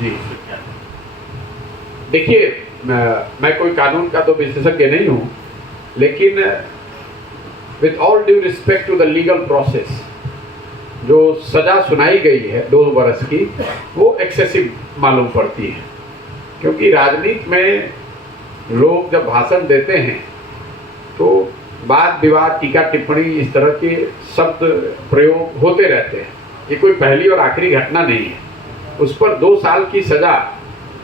जी देखिए, मैं कोई कानून का तो विशेषज्ञ नहीं हूँ, लेकिन with all due respect to the legal process, जो सज़ा सुनाई गई है 2 बरस की, वो एक्सेसिव मालूम पड़ती है। क्योंकि राजनीति में लोग जब भाषण देते हैं तो वाद विवाद, टीका टिप्पणी, इस तरह के शब्द प्रयोग होते रहते हैं। ये कोई पहली और आखिरी घटना नहीं है। उस पर 2 साल की सज़ा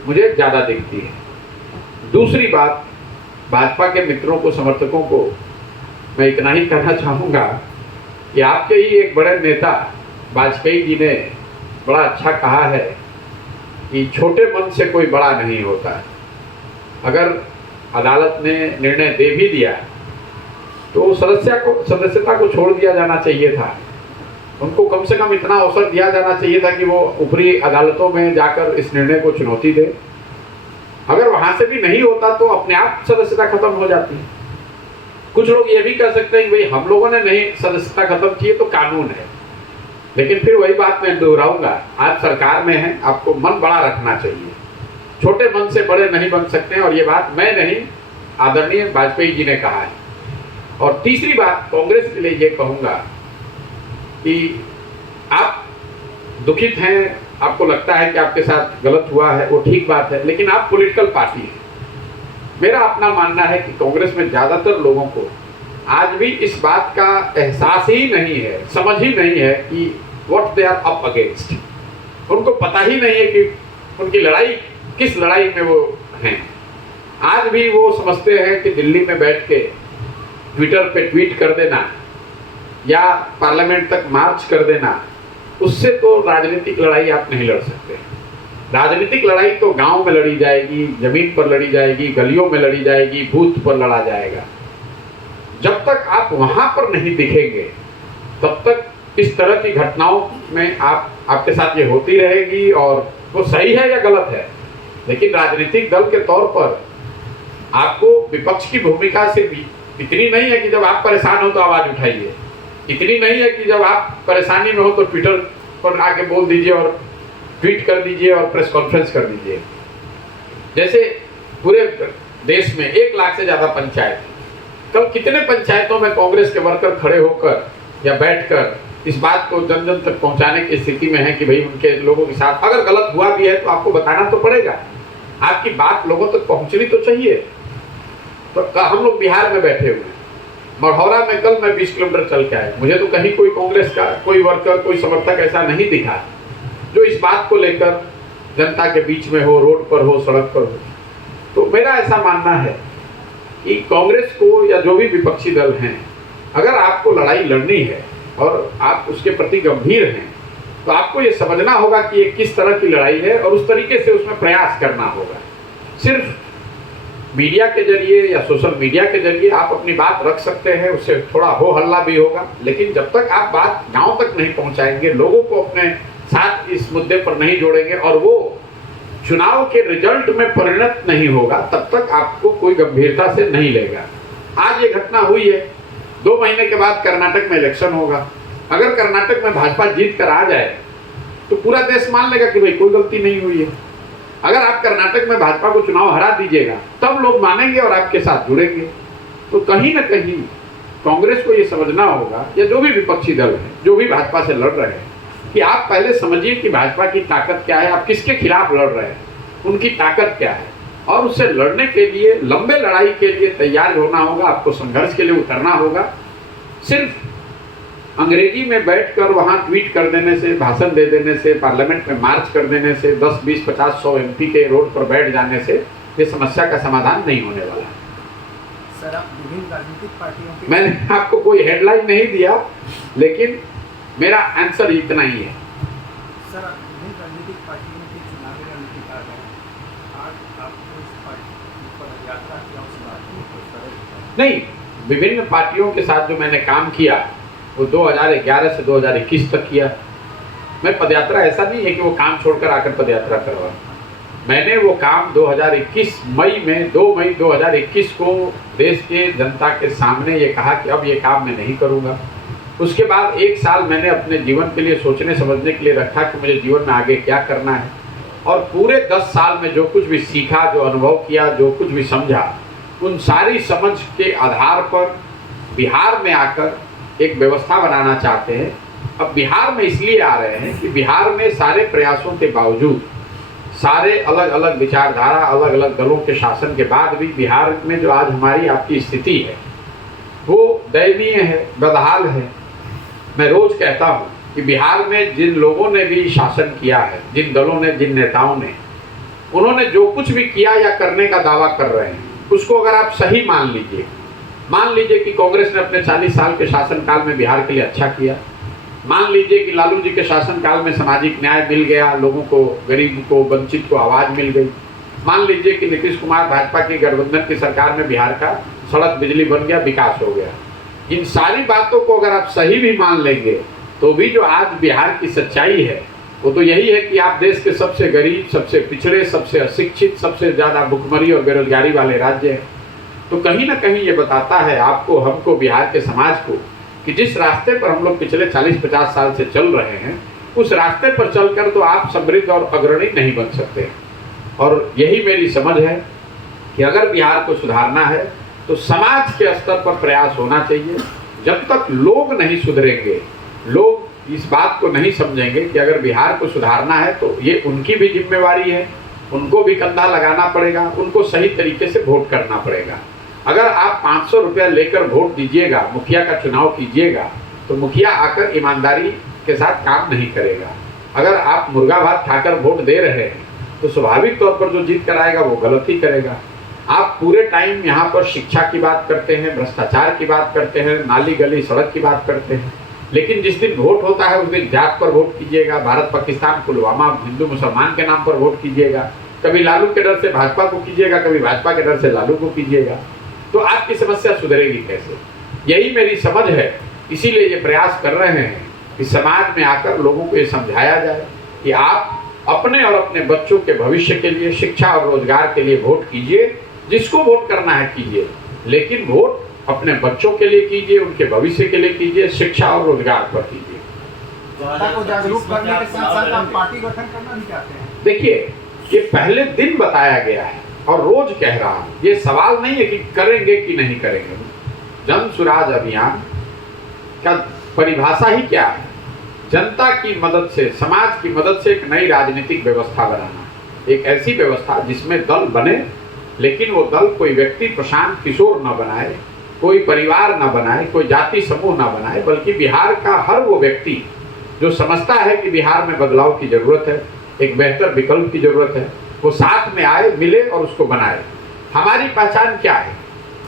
मुझे ज़्यादा दिखती है। दूसरी बात, भाजपा के मित्रों को, समर्थकों को मैं इतना ही कहना चाहूँगा कि आपके ही एक बड़े नेता वाजपेयी जी ने बड़ा अच्छा कहा है कि छोटे मन से कोई बड़ा नहीं होता है। अगर अदालत ने निर्णय दे भी दिया तो सदस्यता को छोड़ दिया जाना चाहिए था। उनको कम से कम इतना अवसर दिया जाना चाहिए था कि वो ऊपरी अदालतों में जाकर इस निर्णय को चुनौती दे। अगर वहाँ से भी नहीं होता तो अपने आप सदस्यता खत्म हो जाती है। कुछ लोग ये भी कह सकते हैं कि भाई हम लोगों ने नहीं सदस्यता खत्म की है तो कानून है, लेकिन फिर वही बात मैं दोहराऊंगा, आज सरकार में है, आपको मन बड़ा रखना चाहिए। छोटे मन से बड़े नहीं बन सकते हैं, और ये बात मैं नहीं, आदरणीय वाजपेयी जी ने कहा है। और तीसरी बात, कांग्रेस के लिए ये कहूँगा कि आप दुखित हैं, आपको लगता है कि आपके साथ गलत हुआ है, वो ठीक बात है, लेकिन आप पॉलिटिकल पार्टी हैं। मेरा अपना मानना है कि कांग्रेस में ज़्यादातर लोगों को आज भी इस बात का एहसास ही नहीं है, समझ ही नहीं है कि what they are up against. उनको पता ही नहीं है कि उनकी लड़ाई किस लड़ाई में वो हैं। आज भी वो समझते हैं कि दिल्ली में बैठ के ट्विटर पे ट्वीट कर देना या पार्लियामेंट तक मार्च कर देना, उससे तो राजनीतिक लड़ाई आप नहीं लड़ सकते। राजनीतिक लड़ाई तो गांव में लड़ी जाएगी, जमीन पर लड़ी जाएगी, गलियों में लड़ी जाएगी, बूथ पर लड़ा जाएगा। जब तक आप वहां पर नहीं दिखेंगे तब तक इस तरह की घटनाओं में आपके साथ ये होती रहेगी, और वो सही है या गलत है। लेकिन राजनीतिक दल के तौर पर आपको विपक्ष की भूमिका सिर्फ इतनी नहीं है कि जब आप परेशान हो तो आवाज उठाइए, इतनी नहीं है कि जब आप परेशानी में हो तो ट्विटर पर आके बोल दीजिए और ट्वीट कर दीजिए और प्रेस कॉन्फ्रेंस कर दीजिए। जैसे पूरे देश में 1 लाख से ज़्यादा पंचायत, कल कितने पंचायतों में कांग्रेस के वर्कर खड़े होकर या बैठकर इस बात को जन जन तक पहुंचाने की स्थिति में है कि भाई उनके लोगों के साथ अगर गलत हुआ भी है तो आपको बताना तो पड़ेगा, आपकी बात लोगों तक पहुंचनी तो चाहिए। तो हम लोग बिहार में बैठे हुए हैं, मढ़ौरा में कल मैं 20 किलोमीटर चल के आया, मुझे तो कहीं कोई कांग्रेस का कोई वर्कर, कोई समर्थक ऐसा नहीं दिखा जो इस बात को लेकर जनता के बीच में हो, रोड पर हो, सड़क पर हो। तो मेरा ऐसा मानना है कि कांग्रेस को या जो भी विपक्षी दल हैं, अगर आपको लड़ाई लड़नी है और आप उसके प्रति गंभीर हैं तो आपको ये समझना होगा कि ये किस तरह की लड़ाई है और उस तरीके से उसमें प्रयास करना होगा। सिर्फ मीडिया के जरिए या सोशल मीडिया के जरिए आप अपनी बात रख सकते हैं, उससे थोड़ा हो हल्ला भी होगा, लेकिन जब तक आप बात गांव तक नहीं पहुंचाएंगे, लोगों को अपने साथ इस मुद्दे पर नहीं जोड़ेंगे और वो चुनाव के रिजल्ट में परिणत नहीं होगा, तब तक आपको कोई गंभीरता से नहीं लेगा। आज ये घटना हुई है, 2 महीने के बाद कर्नाटक में इलेक्शन होगा। अगर कर्नाटक में भाजपा जीत कर आ जाए तो पूरा देश मान लेगा कि भाई कोई गलती नहीं हुई है। अगर आप कर्नाटक में भाजपा को चुनाव हरा दीजिएगा तब लोग मानेंगे और आपके साथ जुड़ेंगे। तो कहीं ना कहीं कांग्रेस को ये समझना होगा, या जो भी विपक्षी दल है, जो भी भाजपा से लड़ रहे हैं, कि आप पहले समझिए कि भाजपा की ताकत क्या है, आप किसके खिलाफ लड़ रहे हैं, उनकी ताकत क्या है, और उससे लड़ने के लिए, लंबे लड़ाई के लिए तैयार होना होगा, आपको संघर्ष के लिए उतरना होगा। सिर्फ अंग्रेजी में बैठकर वहाँ ट्वीट कर देने से, भाषण दे देने से, पार्लियामेंट में मार्च कर देने से, 10, 20, 50, 100 MP के रोड पर बैठ जाने से ये समस्या का समाधान नहीं होने वाला। सर, आप विभिन्न राजनीतिक पार्टियों के, मैंने आपको कोई हेडलाइन नहीं दिया, लेकिन मेरा आंसर इतना ही है। सर, आप विभिन्न राजनीतिक पार्टियों की चुनावी रणनीति आ रहे हैं, आज आपको इस पार्टी पर यात्रा की आवश्यकता नहीं, विभिन्न पार्टियों के साथ जो मैंने काम किया वो 2011 से 2021 तक किया। मैं पदयात्रा ऐसा नहीं है कि वो काम छोड़कर आकर पदयात्रा करवा, मैंने वो काम 2021 मई में 2 मई 2021 को देश के जनता के सामने ये कहा कि अब ये काम मैं नहीं करूँगा। उसके बाद 1 साल मैंने अपने जीवन के लिए सोचने समझने के लिए रखा कि मुझे जीवन में आगे क्या करना है। और पूरे 10 साल में जो कुछ भी सीखा, जो अनुभव किया, जो कुछ भी समझा, उन सारी समझ के आधार पर बिहार में आकर एक व्यवस्था बनाना चाहते हैं। अब बिहार में इसलिए आ रहे हैं कि बिहार में सारे प्रयासों के बावजूद, सारे अलग अलग विचारधारा, अलग अलग दलों के शासन के बाद भी बिहार में जो आज हमारी आपकी स्थिति है वो दयनीय है, बदहाल है। मैं रोज कहता हूँ कि बिहार में जिन लोगों ने भी शासन किया है, जिन दलों ने, जिन नेताओं ने, उन्होंने जो कुछ भी किया या करने का दावा कर रहे हैं उसको अगर आप सही मान लीजिए कि कांग्रेस ने अपने 40 साल के शासनकाल में बिहार के लिए अच्छा किया, मान लीजिए कि लालू जी के शासनकाल में सामाजिक न्याय मिल गया, लोगों को, गरीब को, वंचित को आवाज़ मिल गई, मान लीजिए कि नीतीश कुमार भाजपा की गठबंधन की सरकार में बिहार का सड़क बिजली बन गया, विकास हो गया, इन सारी बातों को अगर आप सही भी मान लेंगे तो भी जो आज बिहार की सच्चाई है वो तो यही है कि आप देश के सबसे गरीब, सबसे पिछड़े, सबसे अशिक्षित, सबसे ज़्यादा भुखमरी और बेरोजगारी वाले राज्य हैं। तो कहीं ना कहीं ये बताता है आपको, हमको, बिहार के समाज को कि जिस रास्ते पर हम लोग पिछले 40-50 साल से चल रहे हैं उस रास्ते पर चलकर तो आप समृद्ध और अग्रणी नहीं बन सकते। और यही मेरी समझ है कि अगर बिहार को सुधारना है तो समाज के स्तर पर प्रयास होना चाहिए। जब तक लोग नहीं सुधरेंगे, लोग इस बात को नहीं समझेंगे कि अगर बिहार को सुधारना है तो ये उनकी भी जिम्मेवारी है, उनको भी कंधा लगाना पड़ेगा, उनको सही तरीके से वोट करना पड़ेगा। अगर आप 500 रुपया लेकर वोट दीजिएगा, मुखिया का चुनाव कीजिएगा, तो मुखिया आकर ईमानदारी के साथ काम नहीं करेगा। अगर आप मुर्गा भात खाकर वोट दे रहे हैं तो स्वाभाविक तौर पर जो जीत कर आएगा वो गलत ही करेगा। आप पूरे टाइम यहाँ पर शिक्षा की बात करते हैं, भ्रष्टाचार की बात करते हैं, नाली गली सड़क की बात करते हैं, लेकिन जिस दिन वोट होता है उस दिन जात पर वोट कीजिएगा, भारत पाकिस्तान पुलवामा हिंदू मुसलमान के नाम पर वोट कीजिएगा, कभी लालू के डर से भाजपा को कीजिएगा, कभी भाजपा के डर से लालू को कीजिएगा, तो आपकी समस्या सुधरेगी कैसे? यही मेरी समझ है। इसीलिए ये प्रयास कर रहे हैं कि समाज में आकर लोगों को ये समझाया जाए कि आप अपने और अपने बच्चों के भविष्य के लिए, शिक्षा और रोजगार के लिए वोट कीजिए, जिसको वोट करना है कीजिए, लेकिन वोट अपने बच्चों के लिए कीजिए, उनके भविष्य के लिए कीजिए, शिक्षा और रोजगार पर कीजिए। जनता को जागरूक करने के साथ साथ हम पार्टी गठन करना भी चाहते हैं। देखिए, ये पहले दिन बताया गया है और रोज कह रहा हूं, ये सवाल नहीं है कि करेंगे कि नहीं करेंगे। जन सुराज अभियान का परिभाषा ही क्या है? जनता की मदद से, समाज की मदद से एक नई राजनीतिक व्यवस्था बनाना, एक ऐसी व्यवस्था जिसमें दल बने, लेकिन वो दल कोई व्यक्ति प्रशांत किशोर न बनाए, कोई परिवार न बनाए, कोई जाति समूह न बनाए, बल्कि बिहार का हर वो व्यक्ति जो समझता है कि बिहार में बदलाव की जरूरत है, एक बेहतर विकल्प की जरूरत है, वो साथ में आए, मिले और उसको बनाए। हमारी पहचान क्या है?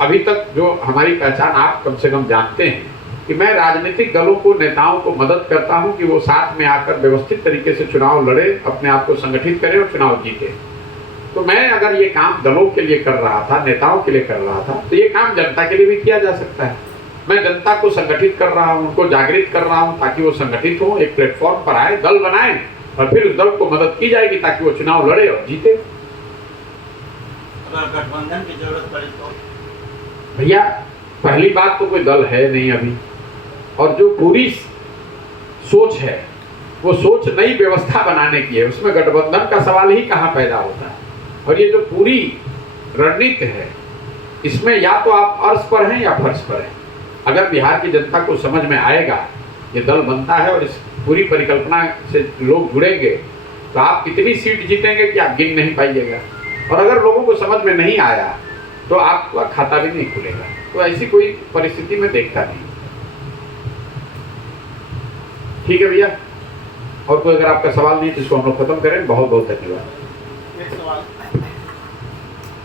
अभी तक जो हमारी पहचान आप कम से कम जानते हैं कि मैं राजनीतिक दलों को, नेताओं को मदद करता हूं कि वो साथ में आकर व्यवस्थित तरीके से चुनाव लड़े, अपने आप को संगठित करें और चुनाव जीते। तो मैं अगर ये काम दलों के लिए कर रहा था, नेताओं के लिए कर रहा था, तो ये काम जनता के लिए भी किया जा सकता है। मैं जनता को संगठित कर रहा हूँ, उनको जागृत कर रहा हूँ ताकि वो संगठित हो, एक प्लेटफॉर्म पर आए, दल बनाए और फिर उस दल को मदद की जाएगी ताकि वो चुनाव लड़े और जीते। अगर गठबंधन की जरूरत पड़े तो? भैया, पहली बात तो कोई दल है नहीं अभी, और जो पूरी सोच है वो सोच नई व्यवस्था बनाने की है, उसमें गठबंधन का सवाल ही कहाँ पैदा होता है। और ये जो पूरी रणनीति है इसमें या तो आप अर्श पर हैं या फर्श पर हैं। अगर बिहार की जनता को समझ में आएगा ये दल बनता है और इस पूरी परिकल्पना से लोग जुड़ेंगे तो आप कितनी सीट जीतेंगे कि आप गिन नहीं पाइएगा। और अगर लोगों को समझ में नहीं आया तो आपका खाता भी नहीं खुलेगा। तो ऐसी कोई परिस्थिति में देखता नहीं। ठीक है भैया, और कोई अगर आपका सवाल नहीं तो इसको हम लोग खत्म करें। बहुत बहुत धन्यवाद। एक सवाल,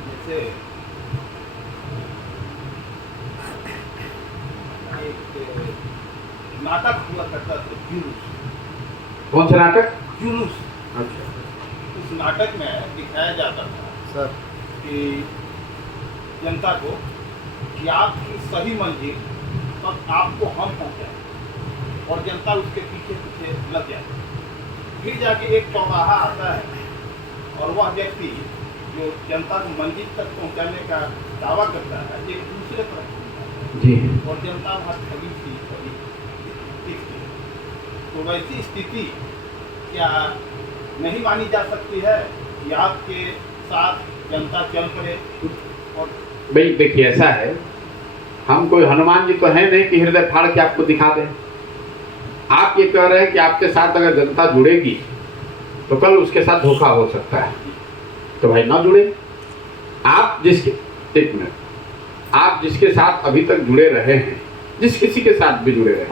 जैसे एक नाटक हुआ करता था जुलूस। कौन सा नाटक? जुलूस। अच्छा। उस नाटक में दिखाया जाता था सर कि जनता को कि आपकी सही मंजिल तक आपको हम पहुंचाएं और जनता उसके पीछे पीछे लग जाए। फिर जाके एक चौराहा आता है और वह व्यक्ति जो जनता को मंजिल तक पहुंचाने का दावा करता है एक दूसरे तरफ जी, और जनता वहाँ ठगी थी दिखती है। तो वैसी स्थिति क्या नहीं मानी जा सकती है कि आपके साथ जनता चल पड़े? और भाई देखिए, ऐसा है, हम कोई हनुमान जी तो है नहीं कि हृदय फाड़ के आपको दिखा दें। आप ये कह रहे हैं कि आपके साथ अगर जनता जुड़ेगी तो कल उसके साथ धोखा हो सकता है, तो भाई ना जुड़े। आप एक मिनट, आप जिसके साथ अभी तक जुड़े रहे हैं, जिस किसी के साथ भी जुड़े रहे,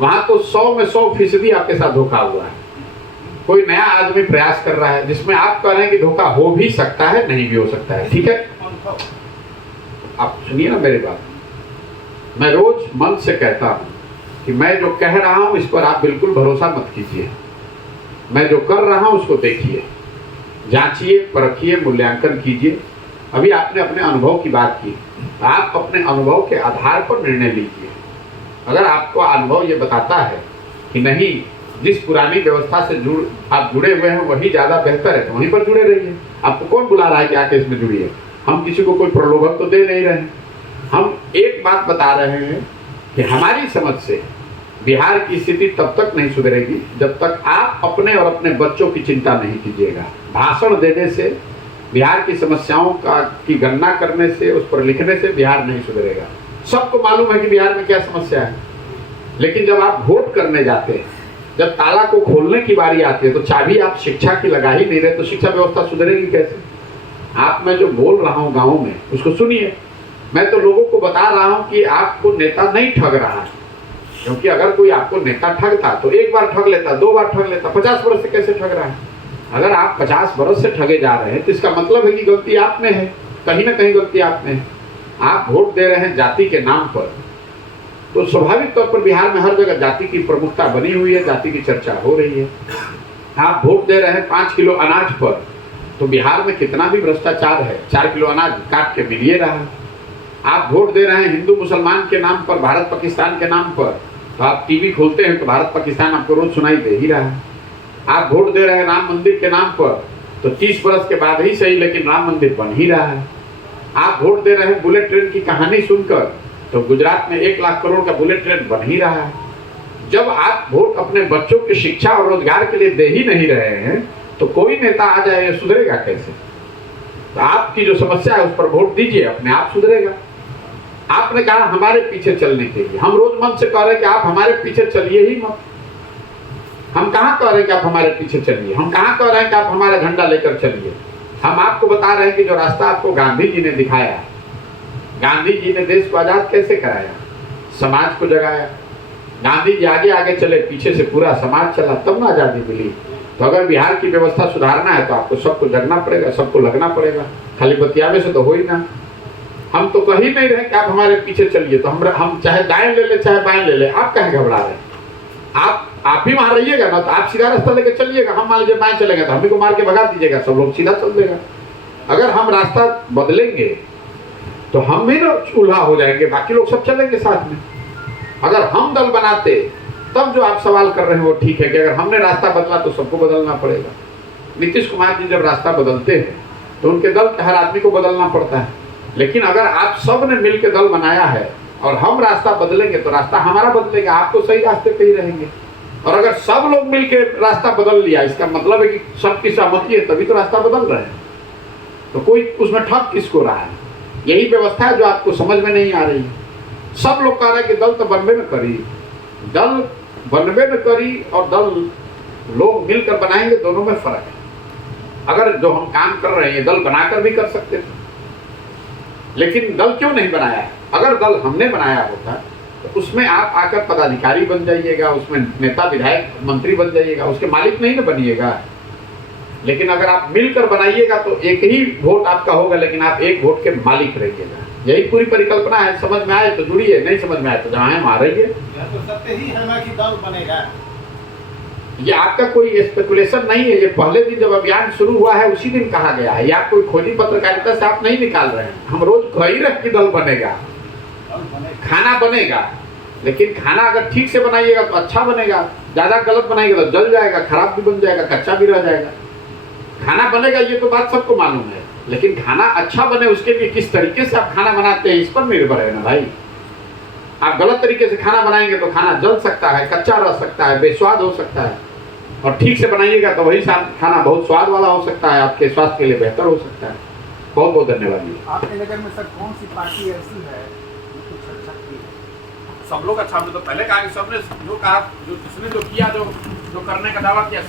वहां तो 100 में 100% आपके साथ धोखा हुआ है। कोई नया आदमी प्रयास कर रहा है जिसमें आप कह रहे हैं कि धोखा हो भी सकता है, नहीं भी हो सकता है। ठीक है, आप सुनिए ना मेरी बात। मैं रोज मन से कहता हूं कि मैं जो कह रहा हूं इस पर आप बिल्कुल भरोसा मत कीजिए। मैं जो कर रहा हूं उसको देखिए, जांचिए, परखिए, मूल्यांकन कीजिए। अभी आपने अपने अनुभव की बात की, आप अपने अनुभव के आधार पर निर्णय लीजिए। अगर आपको अनुभव ये बताता है कि नहीं, जिस पुरानी व्यवस्था से आप जुड़े हुए हैं वही ज़्यादा बेहतर है, तो वहीं पर जुड़े रहिए। आपको कौन बुला रहा है कि आके इसमें जुड़िए? हम किसी को कोई प्रलोभन तो दे नहीं रहे। हम एक बात बता रहे हैं कि हमारी समझ से बिहार की स्थिति तब तक नहीं सुधरेगी जब तक आप अपने और अपने बच्चों की चिंता नहीं कीजिएगा। भाषण देने से, बिहार की समस्याओं की गणना करने से, उस पर लिखने से बिहार नहीं सुधरेगा। सबको मालूम है कि बिहार में क्या समस्या है, लेकिन जब आप वोट करने जाते हैं, जब ताला को खोलने की बारी आती है, तो चाबी आप शिक्षा की लगा ही नहीं रहे, तो शिक्षा व्यवस्था सुधरेगी कैसे? आप, मैं जो बोल रहा हूँ गाँव में, उसको सुनिए। मैं तो लोगों को बता रहा हूँ कि आपको नेता नहीं ठग रहा है, क्योंकि अगर कोई आपको नेता ठगता तो एक बार ठग लेता, 2 बार ठग लेता, 50 वर्ष से कैसे ठग रहा है? अगर आप 50 वर्ष से ठगे जा रहे हैं तो इसका मतलब है कि गलती आप में है, कहीं ना कहीं गलती आप में है। आप वोट दे रहे हैं जाति के नाम पर, तो स्वाभाविक तौर पर बिहार में हर जगह जाति की प्रमुखता बनी हुई है, जाति की चर्चा हो रही है। आप वोट दे रहे हैं 5 किलो अनाज पर, तो बिहार में कितना भी भ्रष्टाचार है, 4 किलो अनाज काट के मिल रहा है। आप वोट दे रहे हैं हिंदू मुसलमान के नाम पर, भारत पाकिस्तान के नाम पर, तो आप टीवी खोलते हैं तो भारत पाकिस्तान आपको रोज सुनाई दे ही रहा है। आप वोट दे रहे हैं राम मंदिर के नाम पर, तो 30 वर्ष के बाद ही सही लेकिन राम मंदिर बन ही रहा है। आप वोट दे रहे हैं बुलेट ट्रेन की कहानी सुनकर, तो गुजरात में 1 लाख करोड़ का बुलेट ट्रेन बन ही रहा है। जब आप वोट अपने बच्चों की शिक्षा और रोजगार के लिए दे ही नहीं रहे हैं, तो कोई नेता आ जाए, ये सुधरेगा कैसे? तो आपकी जो समस्या है उस पर वोट दीजिए, अपने आप सुधरेगा। आपने कहा हमारे पीछे चलने के लिए, हम रोज मन से कह रहे हैं कि आप हमारे पीछे चलिए ही मत। हम कहाँ कह रहे हैं कि आप हमारे पीछे चलिए? हम कहाँ कह रहे हैं कि आप हमारा झंडा लेकर चलिए? हम आपको बता रहे हैं कि जो रास्ता आपको गांधी जी ने दिखाया, गांधी जी ने देश को आजाद कैसे कराया, समाज को जगाया। गांधी जी आगे आगे चले, पीछे से पूरा समाज चला, तब ना आजादी मिली। तो अगर बिहार की व्यवस्था सुधारना है तो आपको सबको जगना पड़ेगा, सबको लगना पड़ेगा। खाली बतियावे से तो हो ही ना। हम तो कह ही नहीं रहे कि आप हमारे पीछे चलिए, तो हम चाहे दाएं ले ले चाहे बाएं ले ले, आप कहे घबरा रहे हैं? आप भी वहां रहिएगा ना, तो आप सीधा रास्ता लेके चलिएगा। हम मान लीजिए बाएं चलेंगे तो हम को मार के भगा दीजिएगा, सब लोग सीधा चल देगा। अगर हम रास्ता बदलेंगे तो हम भी ना उल्हा हो जाएंगे, बाकी लोग सब चलेंगे साथ में। अगर हम दल बनाते, तब जो आप सवाल कर रहे हैं वो ठीक है कि अगर हमने रास्ता बदला तो सबको बदलना पड़ेगा। नीतीश कुमार जी जब रास्ता बदलते हैं तो उनके दल के हर आदमी को बदलना पड़ता है, लेकिन अगर आप सब ने मिलकर दल बनाया है और हम रास्ता बदलेंगे तो रास्ता हमारा बदलेगा, आप तो सही रास्ते पे ही रहेंगे। और अगर सब लोग मिलकर रास्ता बदल लिया, इसका मतलब है कि सबकी सहमति है, तभी तो रास्ता बदल रहे हैं। तो कोई उसमें ठग किसको रहा है? यही व्यवस्था है जो आपको समझ में नहीं आ रही है। सब लोग कह रहे हैं कि दल तो बनबे में करी, दल बनबे में करी और दल लोग मिलकर बनाएंगे, दोनों में फर्क है। अगर जो हम काम कर रहे हैं दल बनाकर भी कर सकते थे, लेकिन दल क्यों नहीं बनाया है? अगर दल हमने बनाया होता तो उसमें आप आकर पदाधिकारी बन जाइएगा, उसमें नेता विधायक मंत्री बन जाइएगा, उसके मालिक नहीं ना बनिएगा। लेकिन अगर आप मिलकर बनाइएगा तो एक ही वोट आपका होगा, लेकिन आप एक वोट के मालिक रहिएगा। यही पूरी परिकल्पना है। समझ में आए तो जुड़िए, नहीं समझ में आए तो जहाँ है वहाँ रहिए। तो सत्य ही है ना कि दल बनेगा? ये आपका कोई स्पेकुलेशन नहीं है। ये पहले दिन जब अभियान शुरू हुआ है उसी दिन कहा गया है। ये आप कोई खोजी पत्रकारिता से आप नहीं निकाल रहे हैं। हम रोज कह ही रहे कि दल बनेगा, खाना बनेगा, लेकिन खाना अगर ठीक से बनाइएगा तो अच्छा बनेगा, ज्यादा गलत बनाइएगा तो जल जाएगा, खराब भी बन जाएगा, कच्चा भी रह जाएगा। खाना बनेगा ये तो बात सबको मालूम है, लेकिन खाना अच्छा बने उसके लिए किस तरीके से आप खाना बनाते हैं इस पर निर्भर है ना भाई। आप गलत तरीके से खाना बनाएंगे तो खाना जल सकता है, कच्चा रह सकता है, बेस्वाद हो सकता है। और ठीक से बनाइएगा तो वही खाना बहुत स्वाद वाला हो सकता है, आपके स्वास्थ्य के लिए बेहतर हो सकता है। बहुत बहुत धन्यवाद जी। आपके नगर में सर कौन सी पार्टी ऐसी है जो कुछ अच्छा की है? सब लोग अच्छा, हमने तो पहले कहा कि सबने जो कहा, जो जिसने जो किया, जो करने का दावा किया